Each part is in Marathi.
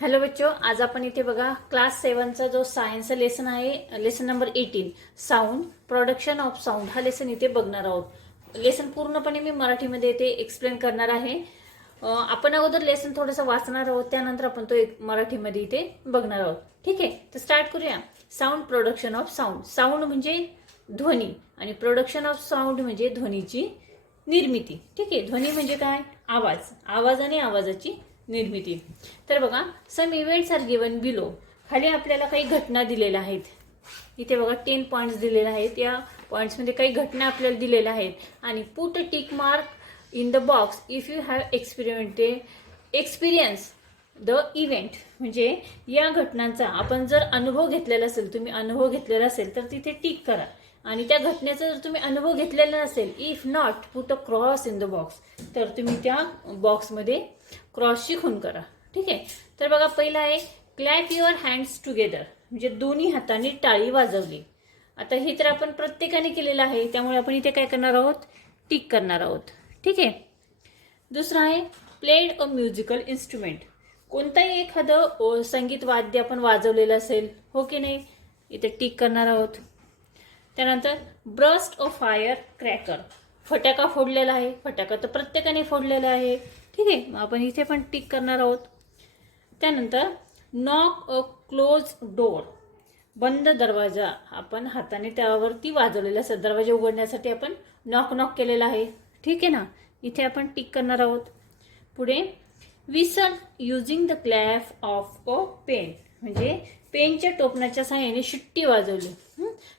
हेलो बच्चों, आज आपण इथे बघा क्लास 7चा जो सायन्सचा लेसन आहे, lesson number 18 sound production of sound हा लेसन इथे बघणार आहोत। लेसन पूर्णपणे मी मराठीमध्ये इथे एक्सप्लेन करणार आहे। आपण अगोदर लेसन थोडंसं वाचणार आहोत, त्यानंतर आपण तो मराठीमध्ये इथे बघणार आहोत। ठीक आहे, तर स्टार्ट करूया। Sound production of sound, sound म्हणजे ध्वनी आणि प्रोडक्शन ऑफ साऊंड म्हणजे ध्वनीची निर्मिती। ठीक आहे, ध्वनी म्हणजे काय? आवाज, आवाज आणि आवाजाची निर्मिती। तर बघा, सम इव्हेंट्स आर गिवन बिलो। खाली आपल्याला काही घटना दिलेल्या आहेत। इथे बघा 10 पॉइंट्स दिलेले आहेत। या पॉइंट्समध्ये काही घटना आपल्याला दिलेल्या आहेत आणि put a tick mark in the box if you have experience the event. म्हणजे या घटनांचा आपण जर अनुभव घेतलेला असेल, तुम्ही अनुभव घेतलेला असेल तर तिथे टिक करा आणि त्या घटनेचा जर तुम्ही अनुभव घेतलेला नसेल, if not put a cross in the box, तर तुम्ही त्या बॉक्समध्ये क्रॉसची खूण करा। ठीक आहे, तर बघा पहिला आहे क्लॅप युअर हँड्स टुगेदर, म्हणजे दोन्ही हातांनी टाळी वाजवली। आता हे तर आपण प्रत्येकाने केलेलं आहे, त्यामुळे आपण इथे काय करणार आहोत? टिक करणार आहोत। ठीक आहे, दुसरा आहे प्लेड अ म्युझिकल इन्स्ट्रुमेंट। कोणताही एखादं संगीत वाद्य आपण वाजवलेलं असेल, हो की नाही, इथे टिक करणार आहोत। त्यानंतर ब्रस्ट अ फायर क्रॅकर, फटाका फोडलेला आहे। फटाका तर प्रत्येकाने फोडलेला आहे। ठीक आहे, मग आपण इथे पण टिक करणार आहोत। त्यानंतर नॉक अ क्लोज डोर, बंद दरवाजा आपण हाताने त्यावरती वाजवलेला असेल, दरवाजा उघडण्यासाठी आपण नॉक नॉक केलेला आहे। ठीक आहे ना, इथे आपण टिक करणार आहोत। पुढे whistle using the clap of a pen, म्हणजे पेनच्या टोपणाच्या सहाय्याने शिट्टी वाजवली।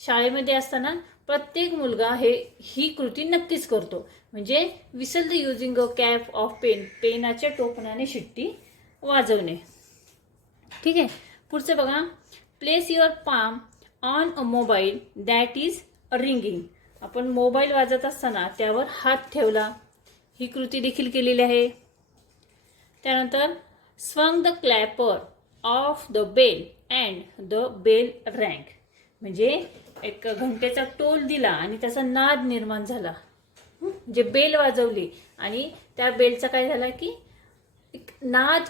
शाळेमध्ये असताना प्रत्येक मुलगा ही कृती नक्कीच करतो, म्हणजे whistle the using a cap of pen, पेनाच्या टोपणाने शिट्टी वाजवणे। ठीक आहे, पुढचं बघा place your palm on a mobile that is ringing. आपण मोबाईल वाजत असताना त्यावर हात ठेवला, ही कृती देखील केलेली आहे। त्यानंतर swung the clapper of the bell and the bell rang, म्हणजे एक घंटेचा टोल दिला आणि त्याचा नाद निर्माण झाला, म्हणजे बेल वाजवली आणि त्या बेलचा काय झाला की एक नाद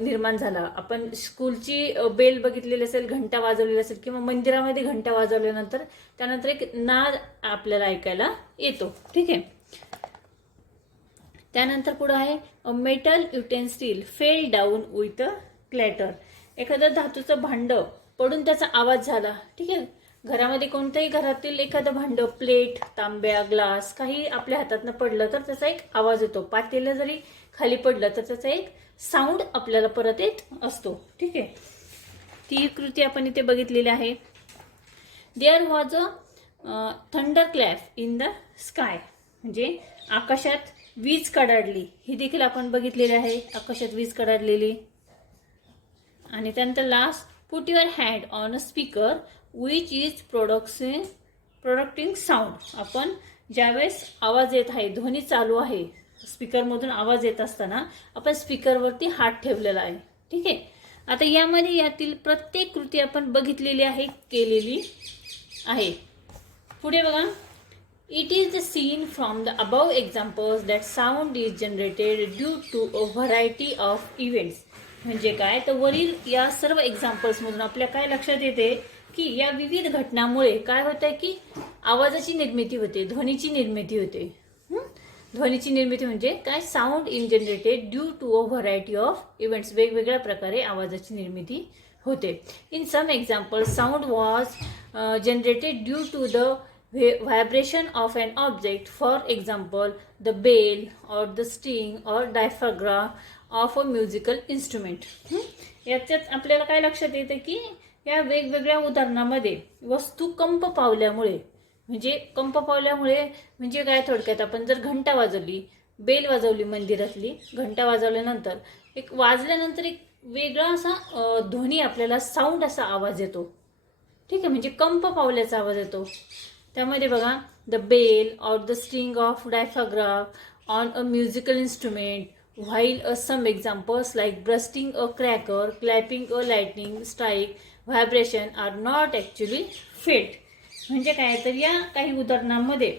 निर्माण झाला। आपण स्कूलची बेल बघितलेली असेल, घंटा वाजवलेला असेल, किंवा मंदिरामध्ये घंटा वाजवल्यानंतर त्यानंतर एक नाद आपल्याला ऐकायला येतो। ठीक आहे, त्यानंतर पुढे आहे metal utensil fell down with a clatter, एखादं धातूचं भांड पडून त्याचा आवाज झाला। ठीक आहे, घरामध्ये कोणत्याही घरातील एखादं भांड, प्लेट, तांब्या, ग्लास काही आपल्या हातातनं पडलं तर त्याचा एक आवाज येतो। पातेलं जरी खाली पडलं तर त्याचा एक साऊंड आपल्याला परत येत असतो। ठीक आहे, ती कृती आपण इथे बघितलेली आहे। There was a thunder clap in the sky, म्हणजे आकाशात वीज कडाडली, ही देखील आपण बघितलेली आहे, आकाशात वीज कडाडलेली। आणि त्यानंतर last put your hand on a speaker which is प्रोडक्टिंग sound. आपण ज्यावेळेस आवाज येत आहे, ध्वनी चालू आहे, स्पीकरमधून आवाज येत असताना आपण स्पीकरवरती हात ठेवलेला आहे। ठीक आहे, आता यातील प्रत्येक कृती आपण बघितलेली आहे, केलेली आहे। पुढे बघा, it is the scene from the above examples that sound is generated due to a variety of events. म्हणजे काय, तर वरील या सर्व एक्झाम्पल्समधून आपल्या काय लक्षात येते की या विविध घटनांमुळे काय होतंय की आवाजाची निर्मिती होते, ध्वनीची निर्मिती होते। ध्वनीची निर्मिती म्हणजे काय, sound in generated due to a variety of events, वेगवेगळ्या प्रकारे आवाजाची निर्मिती होते। In some example sound was generated due to the vibration of an object, for example the bell or the string or diaphragm of a musical instrument। याच्यात आपल्याला काय लक्षात येतं की या वेगवेगळ्या उदाहरणामध्ये वस्तू कंप पावल्यामुळे, म्हणजे काय, थोडक्यात आपण जर घंटा वाजवली, बेल वाजवली, मंदिरातली घंटा वाजवल्यानंतर एक वेगळा असा ध्वनी, आपल्याला साऊंड असा आवाज येतो। ठीक आहे, म्हणजे कंप पावल्याचा आवाज येतो। त्यामध्ये बघा द बेल और the string of diaphragm on a musical instrument, while some examples like bursting a cracker, clapping a lightning strike, vibration are not actually felt. म्हणजे काय, तर या काही उदाहरणांमध्ये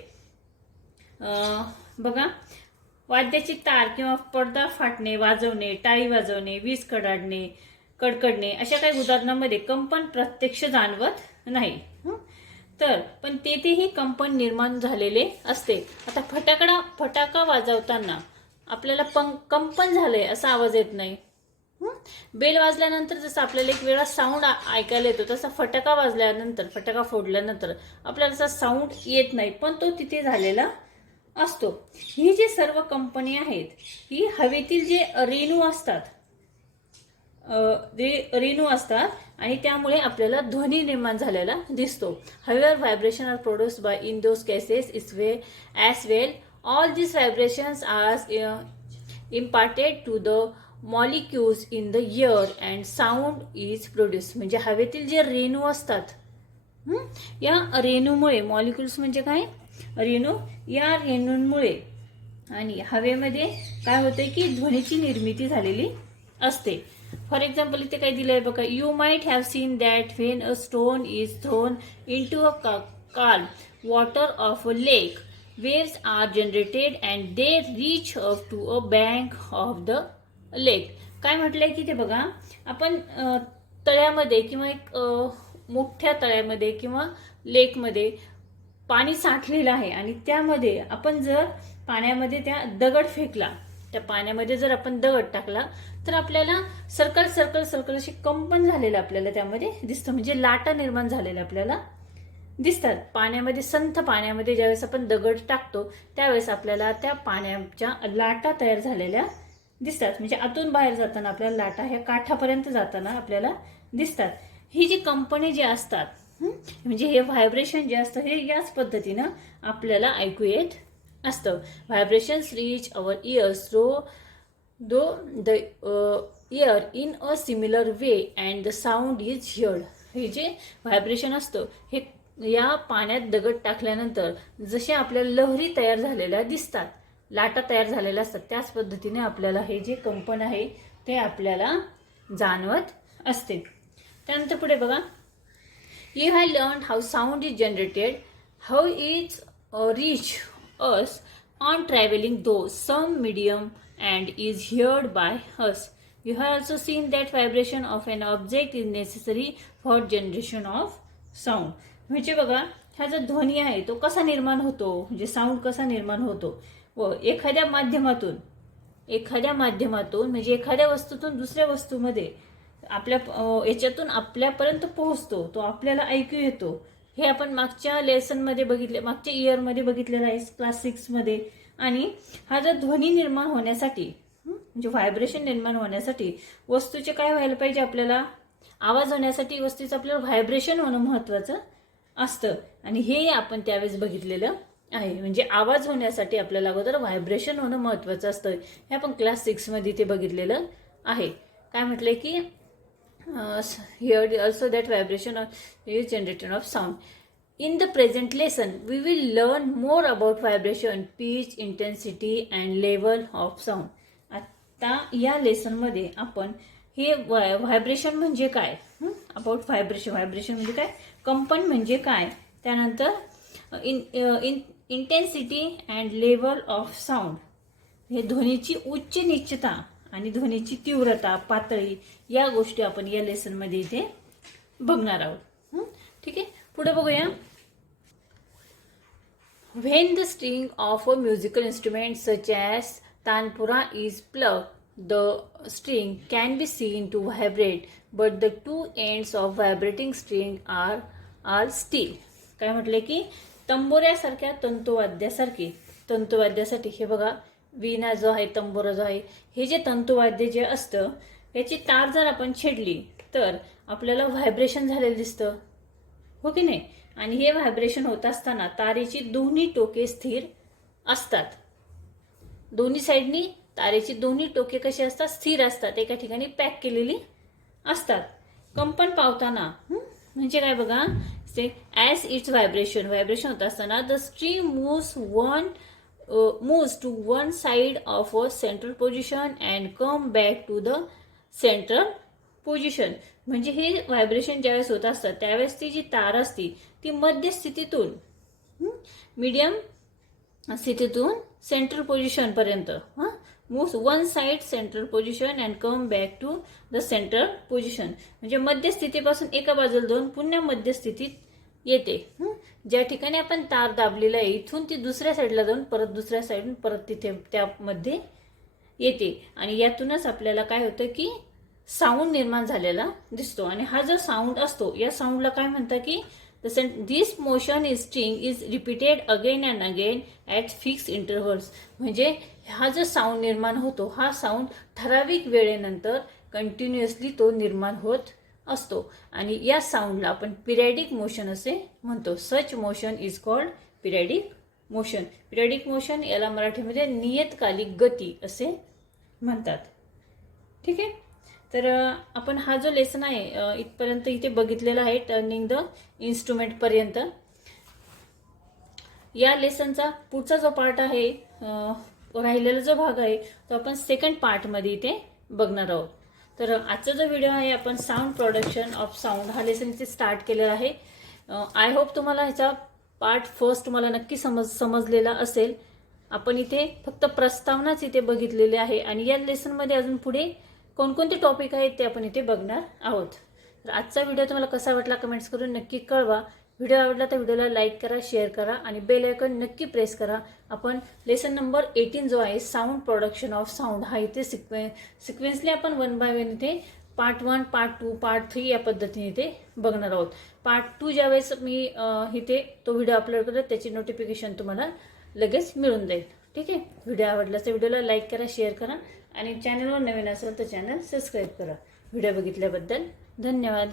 बघा वाद्याची तार किंवा पडदा फाटणे, वाजवणे, टाळी वाजवणे, वीज कडकडणे अशा काही उदाहरणांमध्ये कंपन प्रत्यक्ष जाणवत नाही. तर पण तेथेही कंपन निर्माण झालेले असते. आता फटाका वाजवताना आपल्याला कंपन झालंय असा आवाज येत नाही. बेल वाजल्यानंतर जसं आपल्याला एक वेळा साऊंड ऐकायला येतो, तसा फटाका वाजल्यानंतर, फटाका फोडल्यानंतर आपल्याला असा साऊंड येत नाही, पण तो तिथे झालेला असतो. ही जी सर्व कंपनी आहेत ही हवेतील जे रेणू असतात आणि त्यामुळे आपल्याला ध्वनी निर्माण झालेला दिसतो. However, vibration are produced by in those cases as well. All these vibrations are imparted to the molecules in the air and sound is produced. म्हणजे हवेतील जे रेणू असतात, या रेणूमुळे, मॉलिक्युल्स म्हणजे काय, रेणू, या रेणूंमुळे आणि हवेमध्ये काय होते की ध्वनीची निर्मिती झालेली असते. फॉर एक्झाम्पल इथे काय दिलंय बघा, you might have seen that when a stone is throne into a calm water of a lake, waves are generated and they reach up to a bank of the lake. काय म्हटलंय की ते बघा, आपण तळ्यामध्ये किंवा एक मोठ्या तळ्यामध्ये किंवा लेकमध्ये पाणी साठलेलं आहे आणि त्यामध्ये आपण जर पाण्यामध्ये त्या दगड फेकला, त्या पाण्यामध्ये जर आपण दगड टाकला तर आपल्याला सर्कल सर्कल सर्कल असे कंपन झालेलं आपल्याला त्यामध्ये दिसतं. म्हणजे लाटा निर्माण झालेल्या आपल्याला दिसतात. पाण्यामध्ये, संथ पाण्यामध्ये ज्यावेळेस आपण दगड टाकतो त्यावेळेस आपल्याला त्या पाण्याच्या लाटा तयार झालेल्या दिसतात. म्हणजे आतून बाहेर जाताना आपल्याला लाटा ह्या काठापर्यंत जाताना आपल्याला दिसतात. ही जी कंपनी जे असतात, म्हणजे हे व्हायब्रेशन जे असतं हे याच पद्धतीनं आपल्याला ऐकू येत असतं. Vibrations reach our ears though the ear in a similar way and the sound is heard. हे जे व्हायब्रेशन असतं हे या पाण्यात दगड टाकल्यानंतर जसे आपल्याला लहरी तयार झालेल्या दिसतात, लाटा तयार झालेल्या असतात, त्याच पद्धतीने आपल्याला हे जे कंपन आहे ते आपल्याला जाणवत असते. त्यानंतर पुढे बघा, You have learned how sound is generated, how it reach us on traveling through some medium and is heard by us. You have also seen that vibration of an object is necessary for generation of sound. म्हणजे बघा, हा जो ध्वनी आहे तो कसा निर्माण होतो, म्हणजे साऊंड कसा निर्माण होतो, व एखाद्या माध्यमातून म्हणजे एखाद्या वस्तूतून दुसऱ्या वस्तूमध्ये आपल्या याच्यातून आपल्यापर्यंत पोहोचतो, तो आपल्याला ऐकू येतो. हे आपण मागच्या लेसनमध्ये बघितले, मागच्या इयरमध्ये बघितलेलं आहे, क्लास 6 मध्ये. आणि हा जर ध्वनी निर्माण होण्यासाठी, म्हणजे व्हायब्रेशन निर्माण होण्यासाठी वस्तूचे काय व्हायला पाहिजे, आपल्याला आवाज होण्यासाठी वस्तूचं आपल्याला व्हायब्रेशन होणं महत्वाचं असतं. आणि हे आपण त्यावेळेस बघितलेलं आहे. म्हणजे आवाज होण्यासाठी आपल्याला अगोदर व्हायब्रेशन होणं महत्वाचं असतं. हे आपण क्लास 6 मध्ये ते बघितलेलं आहे. काय म्हटलंय की here also that vibration is generated of sound. In the present lesson we will learn more about vibration, pitch, intensity and level of sound. आता या लेसन मध्ये आपण हे व्हायब्रेशन म्हणजे काय, अबाउट व्हायब्रेशन म्हणजे काय, कंपन म्हणजे काय, त्यानंतर intensity and level of sound, हे ध्वनीची उच्च निश्चितता आणि ध्वनीची तीव्रता, पातळी, या गोष्टी आपण या लेसन मध्ये इथे बघणार आहोत. ठीक आहे, पुढे बघूया. When the string of a musical instrument such as tanpura is plucked, the string can be seen to vibrate, but the two ends of vibrating string are still. काय म्हटले की तंबोऱ्यासारख्या तंतुवाद्यासाठी हे बघा, वीणा जो आहे, तंबोरा जो आहे, हे जे तंतुवाद्य जे असतं याची तार जर आपण छेडली तर आपल्याला व्हायब्रेशन झालेलं दिसतं, हो की नाही. आणि हे व्हायब्रेशन होत असताना तारेची दोन्ही टोके स्थिर असतात. दोन्ही साईडनी तारेची दोन्ही टोके कशी असतात, स्थिर असतात, एका ठिकाणी पॅक केलेली असतात. कंपन पावताना म्हणजे काय बघा, ॲज इट्स व्हायब्रेशन होत असताना the string moves to one side of a central position and come back to the central position. म्हणजे हे व्हायब्रेशन ज्यावेळेस होत असतात त्यावेळेस ती जी तार असती ती मध्य स्थितीतून, मीडियम स्थितीतून सेंट्रल पोझिशन पर्यंत. Moves one side central position and come back to the central position. म्हणजे मध्यस्थितीपासून एका बाजूला जाऊन पुन्हा मध्यस्थितीत येते. ज्या ठिकाणी आपण तार दाबलेला आहे इथून ती दुसऱ्या साईडला जाऊन परत दुसऱ्या साईडून परत तिथे त्यामध्ये येते. आणि यातूनच आपल्याला काय होतं की साऊंड निर्माण झालेला दिसतो. आणि हा जो साऊंड असतो या साऊंडला काय म्हणतात की this motion is string is repeated again and again at fix intervals. म्हणजे हा जो साऊंड निर्माण होतो हा साऊंड ठराविक वेळेनंतर कंटिन्युअसली तो निर्माण होत असतो. आणि या साऊंडला आपण पिरियडिक मोशन असे म्हणतो. Such motion is called periodic motion. Periodic motion याला मराठीमध्ये नियतकालिक गती असे म्हणतात. ठीक आहे. तर आपण हा जो लेसन आहे इथपर्यंत इथे बघितलेला आहे टर्निंग द इन्स्ट्रुमेंट पर्यंत. या लेसनचा पुढचा जो पार्ट आहे राहिलेला जो भाग आहे तो आपण सेकंड पार्टमध्ये इथे बघणार आहोत. तर आजचा जो व्हिडिओ आहे आपण साऊंड प्रोडक्शन ऑफ साऊंड हा लेसन इथे स्टार्ट केलेला आहे. आय होप तुम्हाला ह्याचा पार्ट फर्स्ट तुम्हाला नक्की समजलेला असेल. आपण इथे फक्त प्रस्तावनाच इथे बघितलेली आहे आणि या लेसनमध्ये अजून पुढे कोणकोणते टॉपिक आहेत ते आपण इथे बघणार आहोत. तर आजचा व्हिडिओ तुम्हाला कसा वाटला कमेंट्स करून नक्की कळवा. व्हिडिओ आवडला तर व्हिडिओला लाईक करा, शेअर करा आणि बेल आयकॉन नक्की प्रेस करा. आपण लेसन नंबर 18 जो आहे साऊंड प्रोडक्शन ऑफ साऊंड हा इथे सिक्वेन्सली आपण 1 बाय 1 इथे पार्ट 1, पार्ट 2, पार्ट 3 या पद्धतीने इथे बघणार आहोत. पार्ट 2 ज्यावेळेस मी इथे तो व्हिडिओ अपलोड करतो त्याची नोटिफिकेशन तुम्हाला लगेच मिळून जाईल. ठीक आहे. व्हिडिओ आवडला तर व्हिडिओला लाईक करा, शेअर करा आणि चॅनलवर नवीन असेल तर चॅनल सबस्क्राईब करा. व्हिडिओ बघितल्याबद्दल धन्यवाद.